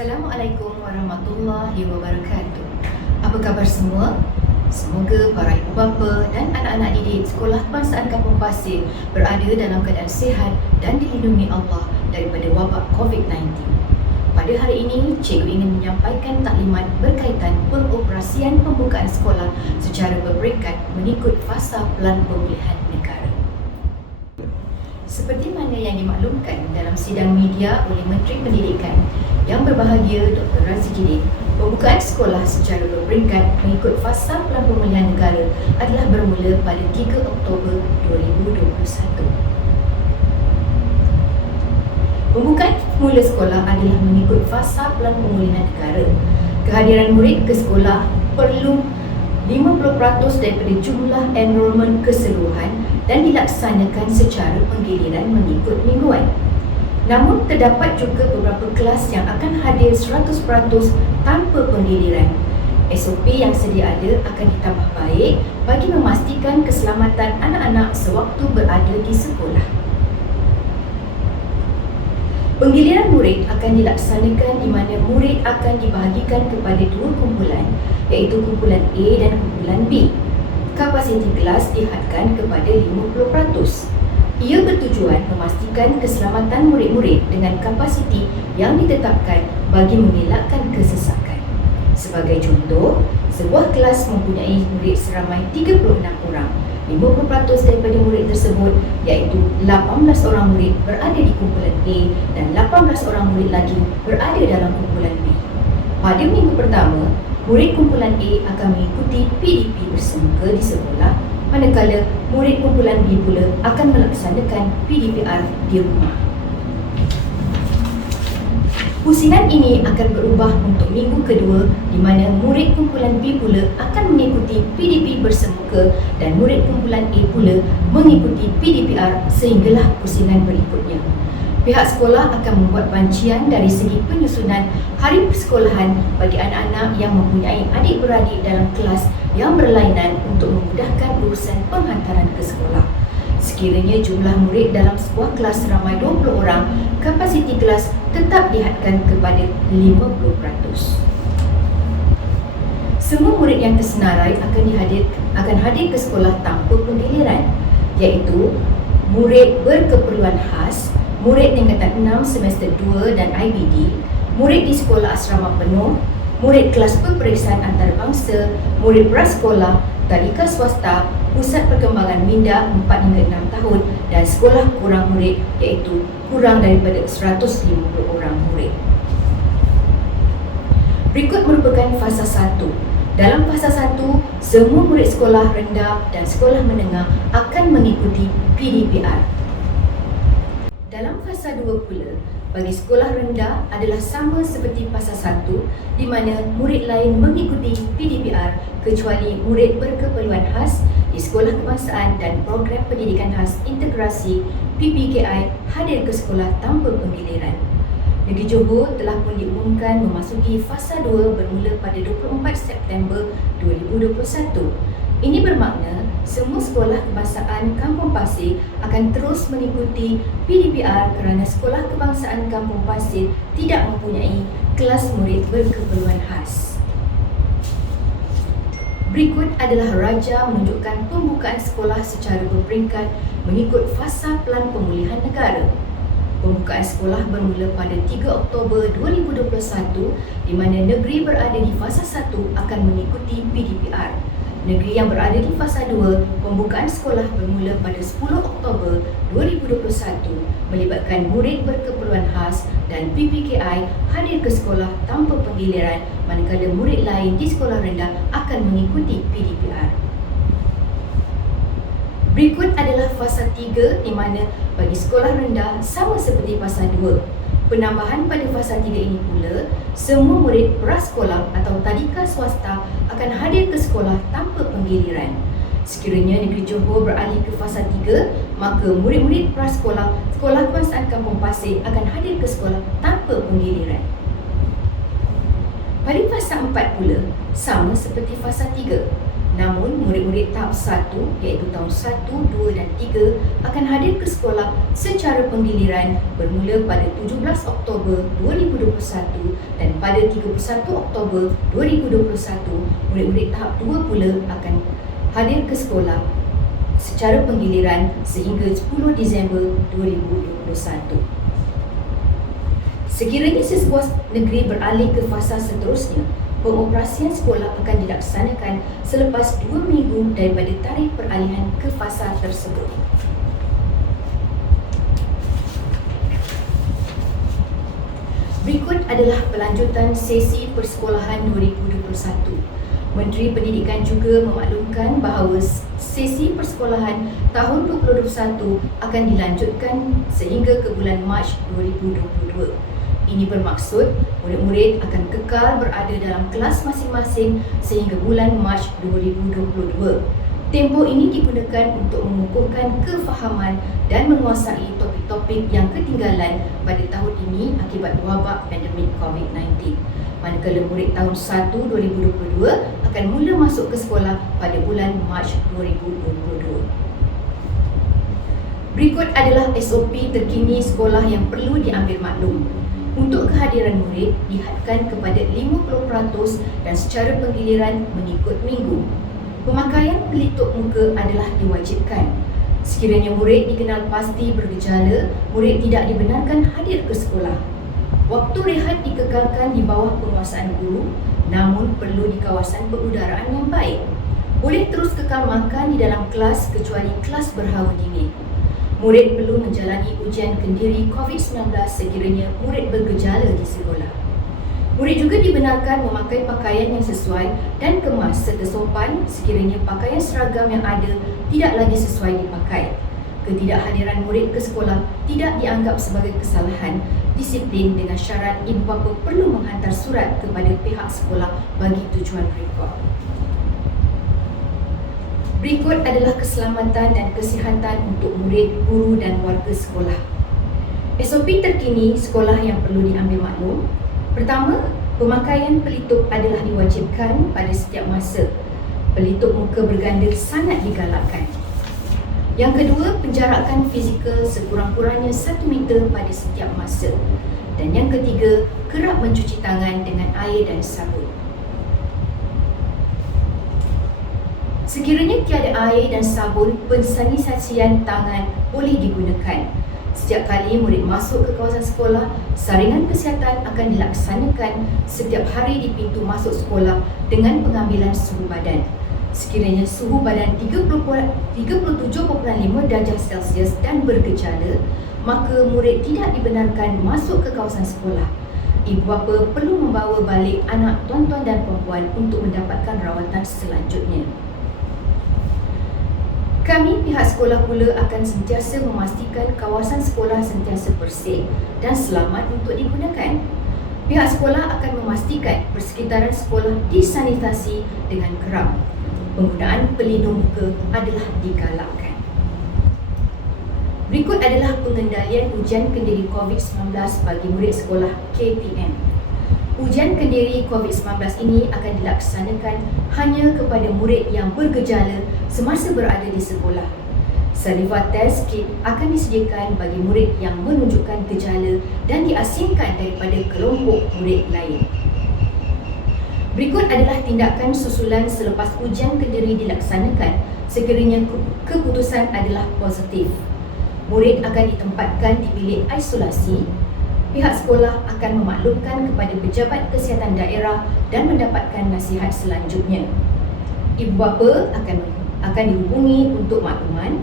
Assalamualaikum warahmatullahi wabarakatuh. Apa khabar semua? Semoga para ibu bapa dan anak-anak didik Sekolah Kebangsaan Kampung Pasir berada dalam keadaan sihat dan dilindungi Allah daripada wabak COVID-19. Pada hari ini, cikgu ingin menyampaikan taklimat berkaitan pengoperasian pembukaan sekolah secara berperingkat mengikut fasa Pelan Pemulihan Negara. Seperti mana yang dimaklumkan dalam sidang media oleh Menteri Pendidikan yang berbahagia Dr. Razikidin, pembukaan sekolah secara berperingkat mengikut fasa Pelan Pemulihan Negara adalah bermula pada 3 Oktober 2021. Pembukaan mula sekolah adalah mengikut fasa Pelan Pemulihan Negara. Kehadiran murid ke sekolah perlu 50% daripada jumlah enrolment keseluruhan dan dilaksanakan secara penggiliran mengikut mingguan. Namun, terdapat juga beberapa kelas yang akan hadir 100% tanpa penggiliran. SOP yang sedia ada akan ditambah baik bagi memastikan keselamatan anak-anak sewaktu berada di sekolah. Penggiliran murid akan dilaksanakan di mana murid akan dibahagikan kepada dua kumpulan, iaitu kumpulan A dan kumpulan B. Kapasiti kelas dihadkan kepada 50%. Ia bertujuan memastikan keselamatan murid-murid dengan kapasiti yang ditetapkan bagi mengelakkan kesesakan. Sebagai contoh, sebuah kelas mempunyai murid seramai 36 orang. 50% daripada murid tersebut iaitu 18 orang murid berada di kumpulan A dan 18 orang murid lagi berada dalam kumpulan B. Pada minggu pertama, murid kumpulan A akan mengikuti PDP bersemuka di sekolah, manakala murid kumpulan B pula akan melaksanakan PDPR di rumah. Pusingan ini akan berubah untuk minggu kedua di mana murid kumpulan B pula akan mengikuti PDP bersemuka dan murid kumpulan A pula mengikuti PDPR sehinggalah pusingan berikutnya. Pihak sekolah akan membuat bancian dari segi penyusunan hari persekolahan bagi anak-anak yang mempunyai adik-beradik dalam kelas yang berlainan untuk memudahkan urusan penghantaran ke sekolah. Sekiranya jumlah murid dalam sebuah kelas ramai 20 orang, kapasiti kelas tetap dihadkan kepada 50%. Semua murid yang tersenarai akan hadir ke sekolah tanpa penggiliran, iaitu murid berkeperluan khas, murid tingkatan 6 semester 2 dan IBD, murid di sekolah asrama penuh, murid kelas peperiksaan antarabangsa, murid prasekolah, tadika swasta, pusat perkembangan minda 4 hingga 6 tahun dan sekolah kurang murid iaitu kurang daripada 150 orang murid. Berikut merupakan fasa 1. Dalam fasa 1, semua murid sekolah rendah dan sekolah menengah akan mengikuti PDPR. Dalam fasa 2 pula, bagi sekolah rendah adalah sama seperti fasa 1 di mana murid lain mengikuti PDPR kecuali murid berkeperluan khas di Sekolah Kebangsaan dan Program Pendidikan Khas Integrasi PPKI hadir ke sekolah tanpa penggiliran. Negeri Johor telah pun diumumkan memasuki fasa 2 bermula pada 24 September 2021. Ini bermakna semua sekolah kebangsaan Kampung Pasir akan terus mengikuti PDPR kerana Sekolah Kebangsaan Kampung Pasir tidak mempunyai kelas murid berkeperluan khas. Berikut adalah raja menunjukkan pembukaan sekolah secara berperingkat mengikut fasa Pelan Pemulihan Negara. Pembukaan sekolah bermula pada 3 Oktober 2021 di mana negeri berada di fasa 1 akan mengikuti PDPR. Negeri yang berada di fasa 2, pembukaan sekolah bermula pada 10 Oktober 2021 melibatkan murid berkeperluan khas dan PPKI hadir ke sekolah tanpa penggiliran manakala murid lain di sekolah rendah akan mengikuti PDPR. Berikut adalah fasa 3 di mana bagi sekolah rendah sama seperti fasa 2. Penambahan pada fasa 3 ini pula, semua murid prasekolah atau tadika swasta akan hadir ke sekolah tanpa penggiliran. Sekiranya negeri Johor beralih ke fasa 3, maka murid-murid prasekolah Sekolah Kebangsaan Kampung Pasir akan hadir ke sekolah tanpa penggiliran. Pada fasa 4 pula, sama seperti fasa 3. Namun, murid-murid tahap 1 iaitu tahun 1, 2 dan 3 akan hadir ke sekolah secara penggiliran bermula pada 17 Oktober 2021 dan pada 31 Oktober 2021, murid-murid tahap 2 pula akan hadir ke sekolah secara penggiliran sehingga 10 Disember 2021. Sekiranya sesebuah negeri beralih ke fasa seterusnya, pengoperasian sekolah akan dilaksanakan selepas 2 minggu daripada tarikh peralihan ke fasa tersebut. Berikut adalah pelanjutan sesi persekolahan 2021. Menteri Pendidikan juga memaklumkan bahawa sesi persekolahan tahun 2021 akan dilanjutkan sehingga ke bulan Mac 2022. Ini bermaksud murid-murid akan kekal berada dalam kelas masing-masing sehingga bulan Mac 2022. Tempoh ini digunakan untuk mengukuhkan kefahaman dan menguasai topik-topik yang ketinggalan pada tahun ini akibat wabak pandemik COVID-19. Manakala murid tahun 1 2022 akan mula masuk ke sekolah pada bulan Mac 2022. Berikut adalah SOP terkini sekolah yang perlu diambil maklum. Untuk kehadiran murid dihadkan kepada 50% dan secara penggiliran mengikut minggu. Pemakaian pelitup muka adalah diwajibkan. Sekiranya murid dikenal pasti bergejala, murid tidak dibenarkan hadir ke sekolah. Waktu rehat dikekalkan di bawah penguasaan guru, namun perlu di kawasan perudaraan yang baik. Boleh terus kekal makan di dalam kelas kecuali kelas berhawa dingin. Murid perlu menjalani ujian kendiri COVID-19 sekiranya murid bergejala di sekolah. Murid juga dibenarkan memakai pakaian yang sesuai dan kemas serta sopan sekiranya pakaian seragam yang ada tidak lagi sesuai dipakai. Ketidakhadiran murid ke sekolah tidak dianggap sebagai kesalahan disiplin dengan syarat ibu bapa perlu menghantar surat kepada pihak sekolah bagi tujuan rekod. Berikut adalah keselamatan dan kesihatan untuk murid, guru dan warga sekolah. SOP terkini sekolah yang perlu diambil maklum. Pertama, pemakaian pelitup adalah diwajibkan pada setiap masa. Pelitup muka berganda sangat digalakkan. Yang kedua, penjarakan fizikal sekurang-kurangnya 1 meter pada setiap masa. Dan yang ketiga, kerap mencuci tangan dengan air dan sabun. Sekiranya tiada air dan sabun, pensanitasian tangan boleh digunakan. Setiap kali murid masuk ke kawasan sekolah, saringan kesihatan akan dilaksanakan setiap hari di pintu masuk sekolah dengan pengambilan suhu badan. Sekiranya suhu badan 37.5 darjah Celsius dan bergejala, maka murid tidak dibenarkan masuk ke kawasan sekolah. Ibu bapa perlu membawa balik anak tuan-tuan dan puan-puan untuk mendapatkan rawatan selanjutnya. Kami pihak sekolah pula akan sentiasa memastikan kawasan sekolah sentiasa bersih dan selamat untuk digunakan. Pihak sekolah akan memastikan persekitaran sekolah disanitasi dengan keram. Penggunaan pelindung muka adalah digalakkan. Berikut adalah pengendalian ujian kendiri COVID-19 bagi murid sekolah KPM. Ujian kendiri COVID-19 ini akan dilaksanakan hanya kepada murid yang bergejala semasa berada di sekolah. Saliva test kit akan disediakan bagi murid yang menunjukkan gejala dan diasingkan daripada kelompok murid lain. Berikut adalah tindakan susulan selepas ujian kendiri dilaksanakan sekiranya keputusan adalah positif. Murid akan ditempatkan di bilik isolasi. Pihak sekolah akan memaklumkan kepada pejabat kesihatan daerah dan mendapatkan nasihat selanjutnya. Ibu bapa akan dihubungi untuk makluman.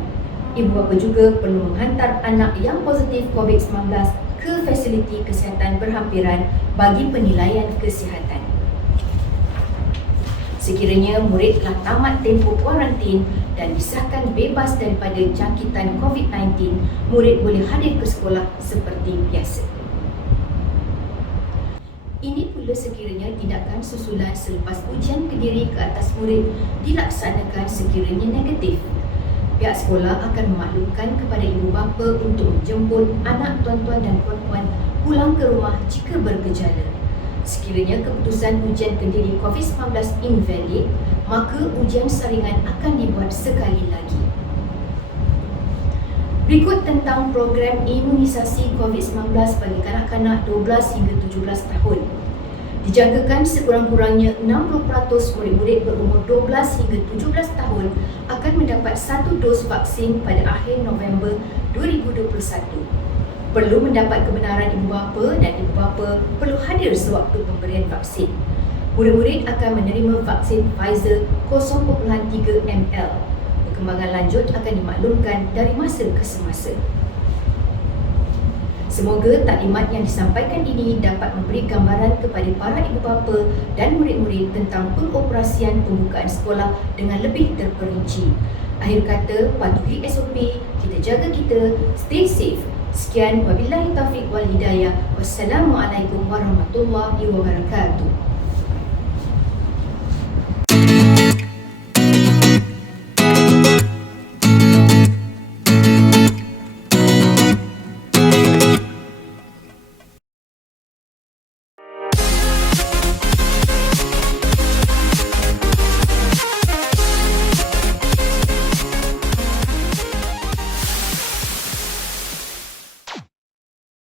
Ibu bapa juga perlu menghantar anak yang positif COVID-19 ke fasiliti kesihatan berhampiran bagi penilaian kesihatan. Sekiranya murid telah tamat tempoh kuarantin dan disahkan bebas daripada jangkitan COVID-19, murid boleh hadir ke sekolah seperti biasa. Ini pula sekiranya tindakan susulan selepas ujian kendiri ke atas murid dilaksanakan sekiranya negatif. Pihak sekolah akan memaklumkan kepada ibu bapa untuk menjemput anak tuan-tuan dan puan-puan pulang ke rumah jika bergejala. Sekiranya keputusan ujian kendiri COVID-19 invalid, maka ujian saringan akan dibuat sekali lagi. Berikut tentang program imunisasi COVID-19 bagi kanak-kanak 12 hingga 17 tahun. Dijangkakan sekurang-kurangnya 60% murid-murid berumur 12 hingga 17 tahun akan mendapat 1 dos vaksin pada akhir November 2021. Perlu mendapat kebenaran ibu bapa dan ibu bapa perlu hadir sewaktu pemberian vaksin. Murid-murid akan menerima vaksin Pfizer 0.3 ml. Perkembangan lanjut akan dimaklumkan dari masa ke semasa. Semoga taklimat yang disampaikan ini dapat memberi gambaran kepada para ibu bapa dan murid-murid tentang pengoperasian pembukaan sekolah dengan lebih terperinci. Akhir kata, patuhi SOP, kita jaga kita, stay safe. Sekian, wabillahi taufiq wal hidayah. Wassalamualaikum warahmatullahi wabarakatuh.